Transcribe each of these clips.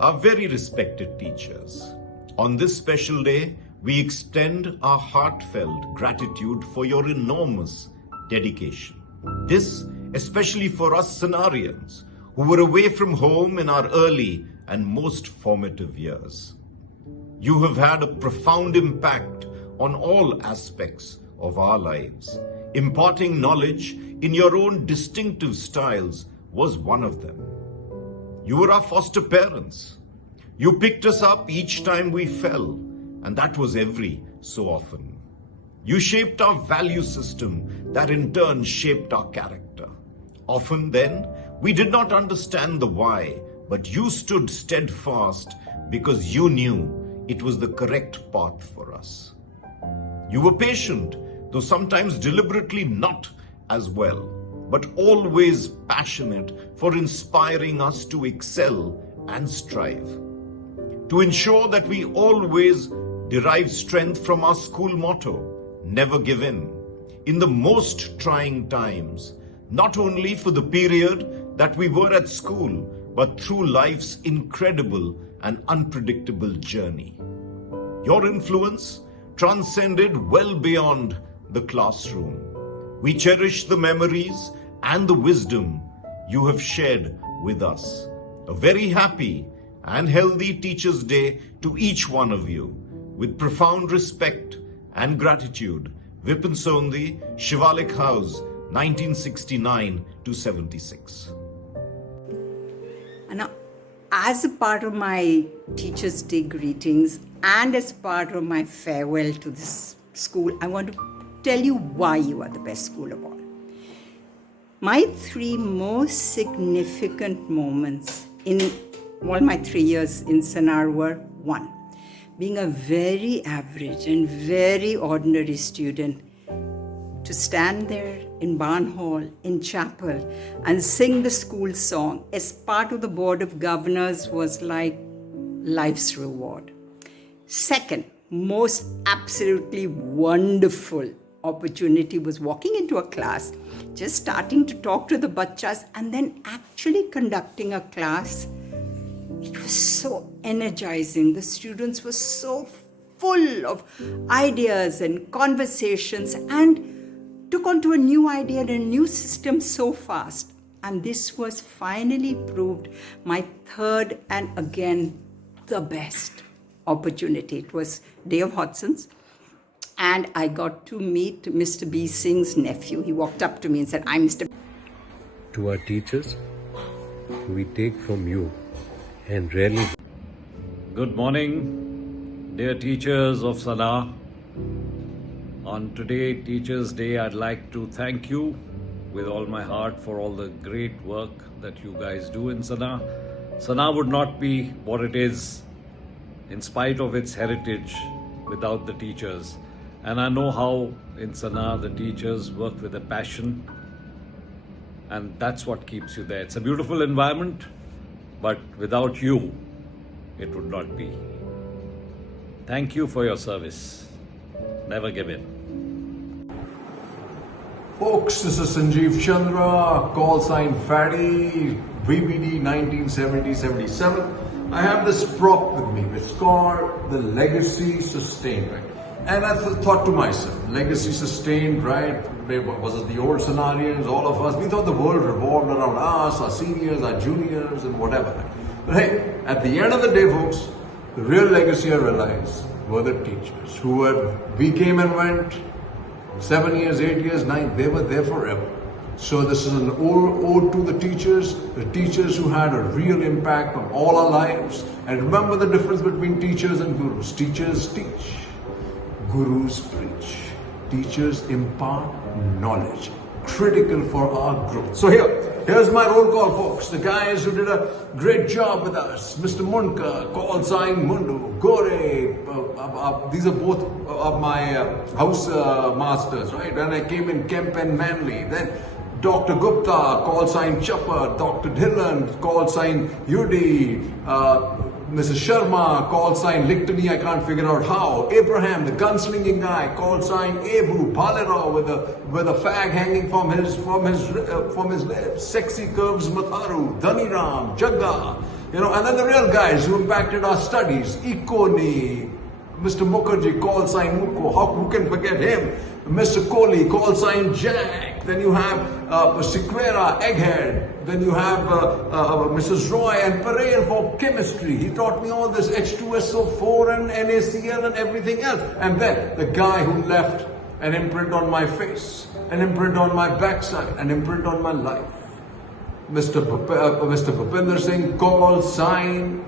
Our very respected teachers, on this special day, we extend our heartfelt gratitude for your enormous dedication. This, especially for us Sanarians, who were away from home in our early and most formative years. You have had a profound impact on all aspects of our lives. Imparting knowledge in your own distinctive styles was one of them. You were our foster parents. You picked us up each time we fell, and that was every so often. You shaped our value system that in turn shaped our character. Often then, we did not understand the why, but you stood steadfast because you knew it was the correct path for us. You were patient, though sometimes deliberately not as well, but always passionate for inspiring us to excel and strive. To ensure that we always derive strength from our school motto, never give in the most trying times, not only for the period that we were at school, but through life's incredible and unpredictable journey. Your influence transcended well beyond the classroom. We cherish the memories and the wisdom you have shared with us. A very happy and healthy Teachers' Day to each one of you. With profound respect and gratitude, Vipin Sondhi, Shivalik House, 1969 to 76. And as a part of my Teachers' Day greetings and as part of my farewell to this school, I want to tell you why you are the best school of all. My three most significant moments in all my 3 years in Sanar were: one, being a very average and very ordinary student, to stand there in Barn Hall, in chapel, and sing the school song as part of the Board of Governors was like life's reward. Second, most absolutely wonderful opportunity was walking into a class, just starting to talk to the bachas, and then actually conducting a class. It was so energizing. The students were so full of ideas and conversations and took on to a new idea and a new system so fast. And this was finally proved my third and again the best opportunity. It was Day of Hodsons. And I got to meet Mr. B. Singh's nephew. He walked up to me and said, "I'm Mr. To our teachers, we take from you and rarely. Good morning, dear teachers of Sana. On today, Teachers' Day, I'd like to thank you with all my heart for all the great work that you guys do in Sana. Sana would not be what it is in spite of its heritage without the teachers. And I know how in Sana the teachers work with a passion, and that's what keeps you there. It's a beautiful environment, but without you, it would not be. Thank you for your service. Never give in. Folks, this is Sanjeev Chandra, call sign Fatty, VBD 1970-77. I have this prop with me. It's called the Legacy Sustained, right? And I thought to myself, legacy sustained, right? Was it the old Sanarians, all of us? We thought the world revolved around us, our seniors, our juniors, and whatever. But hey, at the end of the day, folks, the real legacy I realized were the teachers we came and went, 7 years, 8 years, 9, they were there forever. So this is an ode to the teachers who had a real impact on all our lives. And remember the difference between teachers and gurus. Teachers teach, gurus preach. Teachers impart knowledge, critical for our growth. So here's my roll call, folks. The guys who did a great job with us. Mr. Munka, call sign Mundu, Gore. These are both of my house masters, right? When I came in Kemp and Manly. Then Dr. Gupta, call sign Chapper. Dr. Dhillon, call sign Yudi. Mrs. Sharma, call sign Lictony, I can't figure out how. Abraham, the gunslinging guy, call sign Abu. Bhalera with a fag hanging from his lips. Sexy curves Matharu. Dhaniram, Jagga. And then the real guys who impacted our studies, Ikoni, Mr. Mukherjee, call sign Muko, who can forget him? Mr. Kohli, call sign Jack. Then you have Sequeira, Egghead. Then you have Mrs. Roy and Parel for chemistry. He taught me all this H2SO4 and NaCl and everything else. And then the guy who left an imprint on my face, an imprint on my backside, an imprint on my life. Mr. Bhupinder Singh, call sign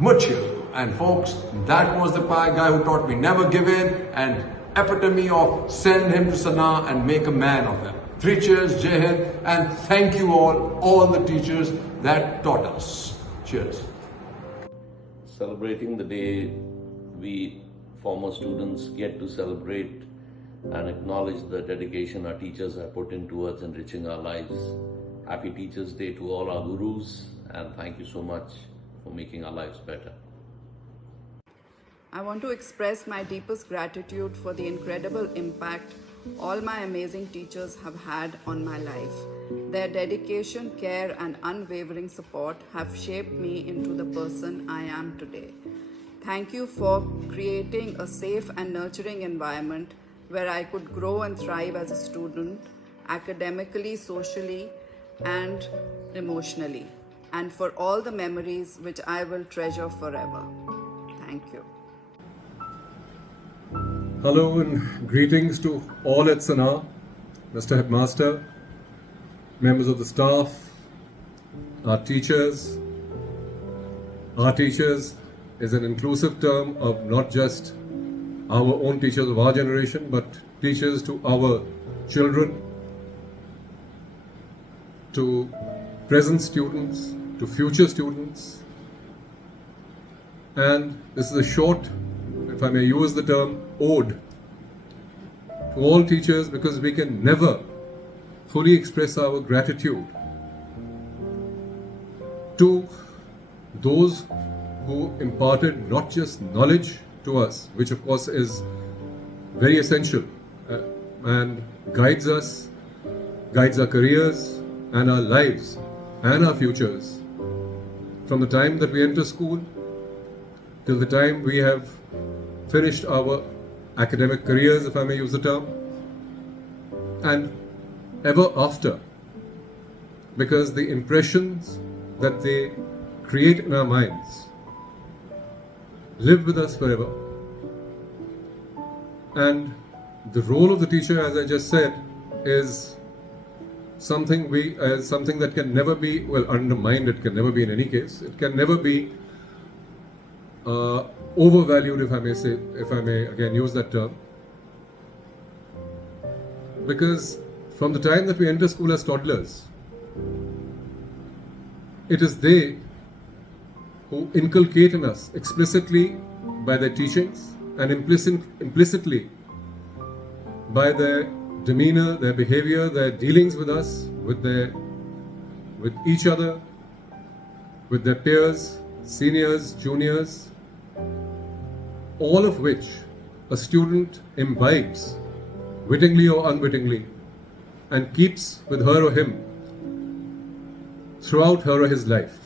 Muchil. And folks, that was the guy who taught me never give in, and epitome of send him to Sana and make a man of him. 3 cheers, Jai Hind, and thank you all the teachers that taught us. Cheers. Celebrating the day, we former students get to celebrate and acknowledge the dedication our teachers have put in towards enriching our lives. Happy Teachers' Day to all our gurus, and thank you so much for making our lives better. I want to express my deepest gratitude for the incredible impact all my amazing teachers have had on my life. Their dedication, care, and unwavering support have shaped me into the person I am today. Thank you for creating a safe and nurturing environment where I could grow and thrive as a student, academically, socially, and emotionally, and for all the memories which I will treasure forever. Thank you. Hello and greetings to all at Sana, Mr. Headmaster, members of the staff, our teachers. Our teachers is an inclusive term of not just our own teachers of our generation, but teachers to our children, to present students, to future students. And this is a short, if I may use the term, ode to all teachers, because we can never fully express our gratitude to those who imparted not just knowledge to us, which of course is very essential and guides us, guides our careers and our lives and our futures from the time that we enter school till the time we have finished our academic careers, if I may use the term, and ever after, because the impressions that they create in our minds live with us forever. And the role of the teacher, as I just said, is something that can never be, undermined. It can never be in any case. It can never be overvalued, if I may again use that term. Because from the time that we enter school as toddlers, it is they who inculcate in us explicitly by their teachings and implicitly by their demeanor, their behavior, their dealings with us, with each other, with their peers, seniors, juniors, all of which a student imbibes, wittingly or unwittingly, and keeps with her or him throughout her or his life.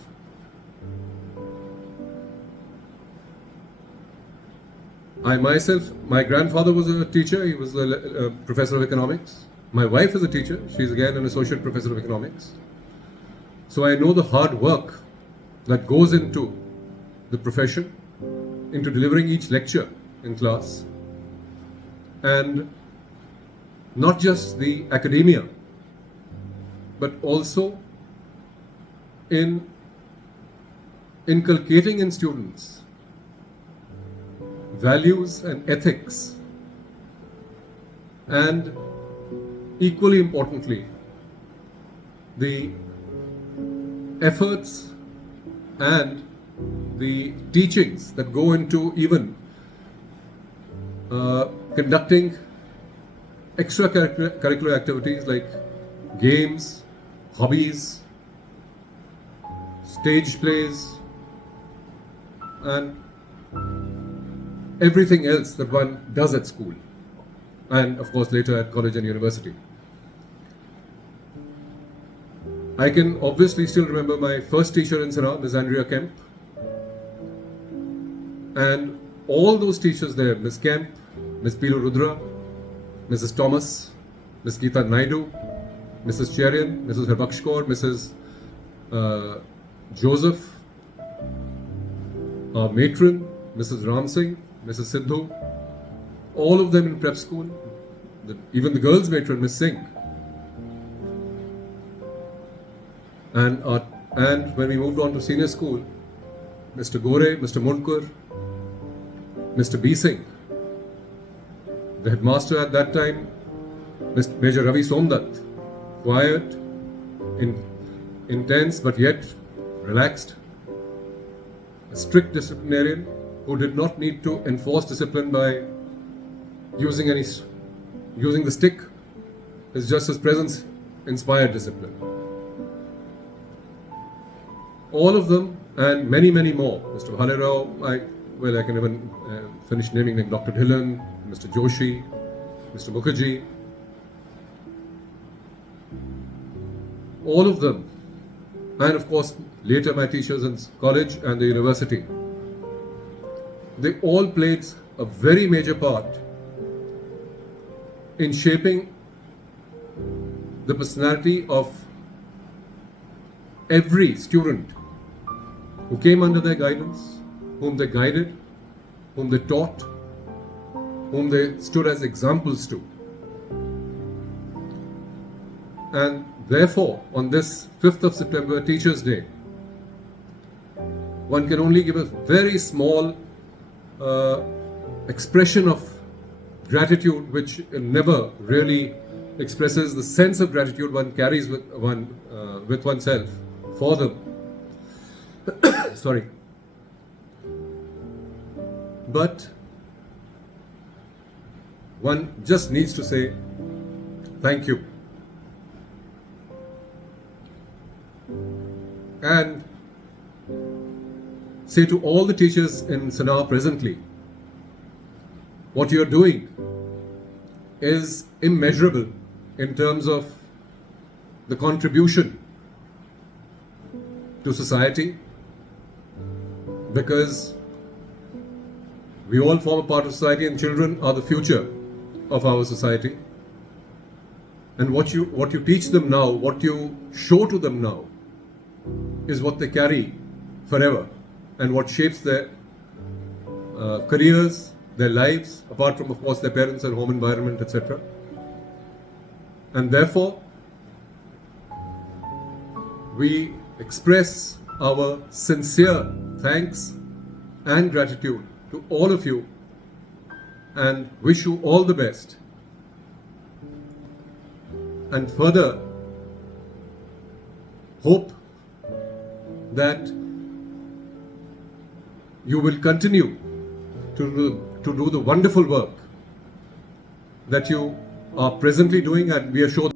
I myself, my grandfather was a teacher, he was a professor of economics. My wife is a teacher, she's again an associate professor of economics. So I know the hard work that goes into the profession, into delivering each lecture in class, and not just the academia, but also in inculcating in students values and ethics, and equally importantly, the efforts and the teachings that go into even conducting extracurricular activities like games, hobbies, stage plays, and everything else that one does at school, and of course later at college and university. I can obviously still remember my first teacher in Sarah, Ms. Andrea Kemp. And all those teachers there, Ms. Kemp, Ms. Pilu Rudra, Mrs. Thomas, Ms. Geeta Naidu, Mrs. Cherian, Mrs. Herbakshkor, Mrs. Joseph, our matron, Mrs. Ram Singh, Mrs. Sidhu, all of them in prep school, even the girls' matron, Ms. Singh. And when we moved on to senior school, Mr. Gore, Mr. Munkur, Mr. B. Singh, the headmaster at that time, Mr. Major Ravi Somdat, quiet, intense but yet relaxed, a strict disciplinarian who did not need to enforce discipline by using the stick. It's just his presence inspired discipline. All of them and many, many more. Mr. Bhalerao, I can even finish naming like Dr. Dhillon, Mr. Joshi, Mr. Mukherjee. All of them. And of course, later my teachers in college and the university. They all played a very major part in shaping the personality of every student who came under their guidance, whom they guided, whom they taught, whom they stood as examples to. And therefore, on this 5th of September, Teachers' Day, one can only give a very small expression of gratitude, which never really expresses the sense of gratitude one carries with oneself for them. Sorry. But one just needs to say thank you. And say to all the teachers in Sanaa presently, what you're doing is immeasurable in terms of the contribution to society, because we all form a part of society and children are the future of our society. And what you teach them now, what you show to them now, is what they carry forever and what shapes their careers, their lives, apart from, of course, their parents and home environment, etc. And therefore, we express our sincere thanks and gratitude to all of you and wish you all the best. And further, hope that you will continue to do the wonderful work that you are presently doing, and we are sure